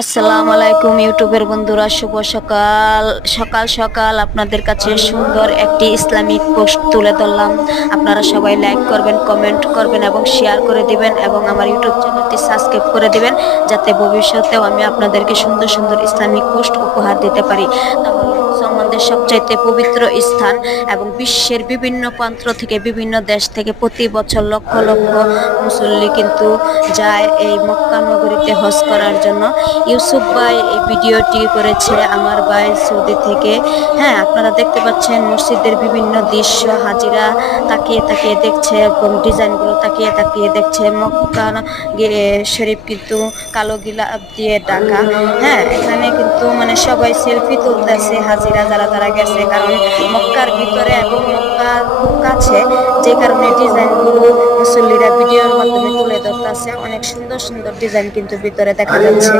আসসালামু আলাইকুম ইউটিউবের বন্ধুরা, শুভ সকাল। সকাল সকাল আপনাদের কাছে সুন্দর একটি ইসলামিক পোস্ট তুলে ধরলাম। আপনারা সবাই লাইক করবেন, কমেন্ট করবেন এবং শেয়ার করে দিবেন এবং আমার ইউটিউব চ্যানেলটি সাবস্ক্রাইব করে দিবেন, যাতে ভবিষ্যতেও আমি আপনাদেরকে সুন্দর সুন্দর ইসলামিক পোস্ট উপহার দিতে পারি। তাহলে মুসলমানদের সবচাইতে পবিত্র স্থান এবং বিশ্বের বিভিন্ন প্রান্ত থেকে, বিভিন্ন দেশ থেকে প্রতি বছর লক্ষ লক্ষ মুসল্লি কিন্তু যায় এই মক্কা নগরীতে হজ করার জন্য। ইউসুফ ভাই এই ভিডিওটি করেছে আমার ভাই সৌদি থেকে। হ্যাঁ, আপনারা দেখতে পাচ্ছেন মসজিদের বিভিন্ন দৃশ্য, হাজিরা তাকিয়ে তাকিয়ে দেখছে এবং ডিজাইনগুলো তাকিয়ে তাকিয়ে দেখছে। মক্কা শরীফ কিন্তু কালো গিলাপ দিয়ে ঢাকা। হ্যাঁ, এখানে কিন্তু মানে সবাই সেলফি তুলতেছে, হাজিরা যারা যারা গেছে, কারণ মক্কার ভিতরে এবং মক্কার খুব কাছে, যে কারণে ডিজাইনগুলো মুসল্লিরা ভিডিওর মাধ্যমে তুলে ধরতেছে। অনেক সুন্দর সুন্দর ডিজাইন কিন্তু ভিতরে দেখা যাচ্ছে।